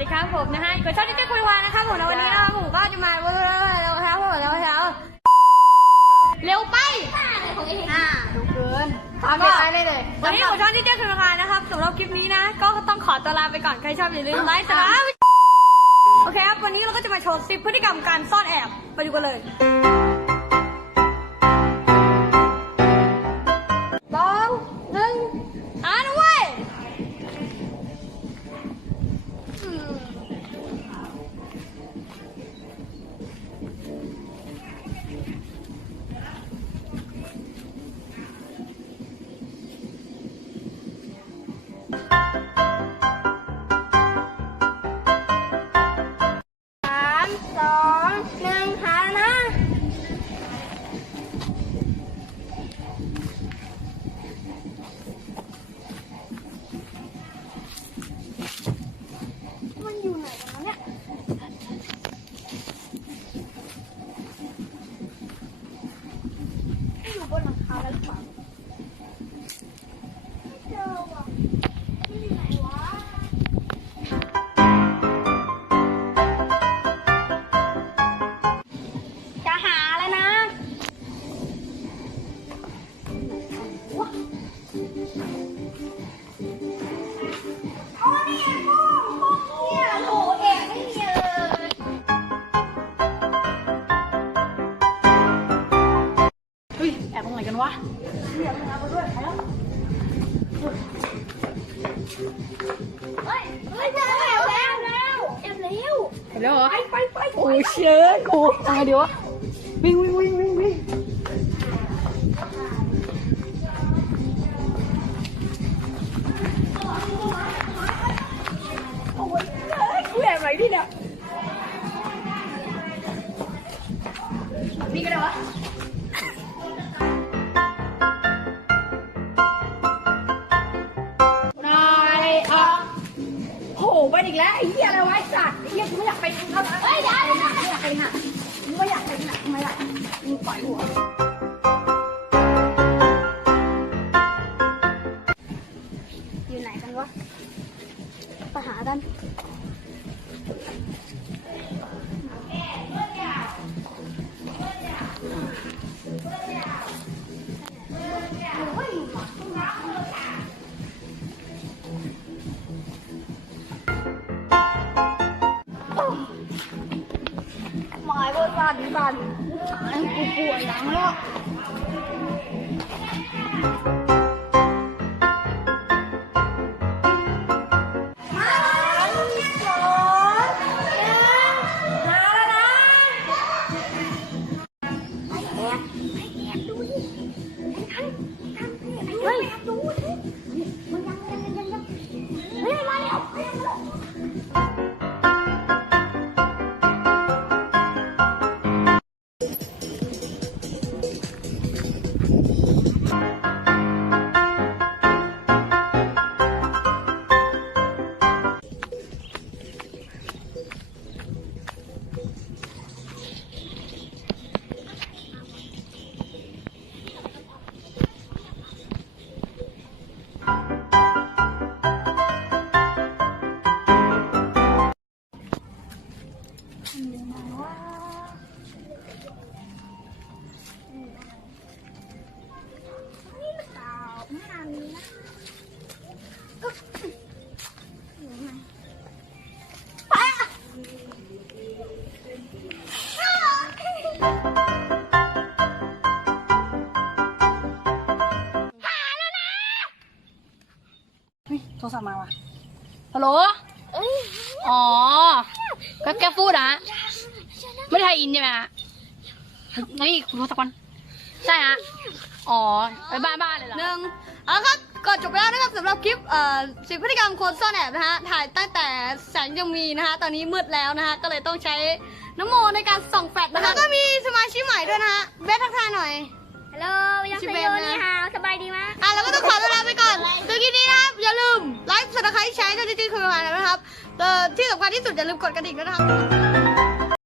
ดีครับผมนะฮะก็ชอบที่เจ้าคุยวานะครับผมแล้ววันนี้นะครับผมก็จะมาเร็วๆครับผมแล้วเช้าเร็วไปอ่าดูเกินตามไปได้เลยวันนี้ผมชอบที่เจ้าคุยวานะครับสำหรับคลิปนี้นะ ก็ต้องขอตัวลาไปก่อนใครชอบอย่าลืมไลค์สาระโอเคครับวันนี้เราก็จะมาโชว์สิบพฤติกรรมการซ่อนแอบไปดูกันเลย วะเฮ้ยเฮ้ยเจอแล้วแล้วแล้วเอ็มแล้วเห็นแล้วเหรอ ไปไปไปโอ้ยเชื่อกูทำไงดีวะวิ่งวิ่งวิ่งวิ่งวิ่งโอ้ยเฮ้ยกูแอบไหนที่เนี่ยนี่ก็ได้วะ โหไปอีกแล้วไอ้เหี้ยอะไรวะไอ้สัตว์ไอ้เหี้ยกูไม่อยากไปทางเขาเฮ้ยอย่าอย่าอย่าไม่อยากไปหามึงไม่อยากไปหาทำไมล่ะมึงปล่อยหัว ปันสั่นไอ้กูปวดหลังแล้ว ฮ้ยโทรศัพท์มาว่ะฮัลโหลเอ้ยอ๋อก็แกพูดอะฮะไม่ได้ไทยอินใช่ไหมฮะเฮ้ยคุณโทรศัพท์ก่อนใช่ฮะอ๋อไปบ้านบ้านเลยเหรอหนึ่งเอาละครับก็จบไปแล้วนะครับสำหรับคลิปเอ่อสิบพฤติกรรมคนซ่อนแอบนะฮะถ่ายตั้งแต่แสงยังมีนะฮะตอนนี้มืดแล้วนะฮะก็เลยต้องใช้น้ำโมในการส่องแฟลชนะคะแล้วก็มีสมาชิกใหม่ด้วยนะฮะเบสทักทายหน่อย ฮัลโหลยังชิไงเบนโยนะนี่ฮาวสบาย สับสไครต์แชร์ช่องจิ๊ดคุยกันนะครับเอ่อที่สำคัญที่สุดอย่าลืมกดกระดิ่งด้วยนะครับ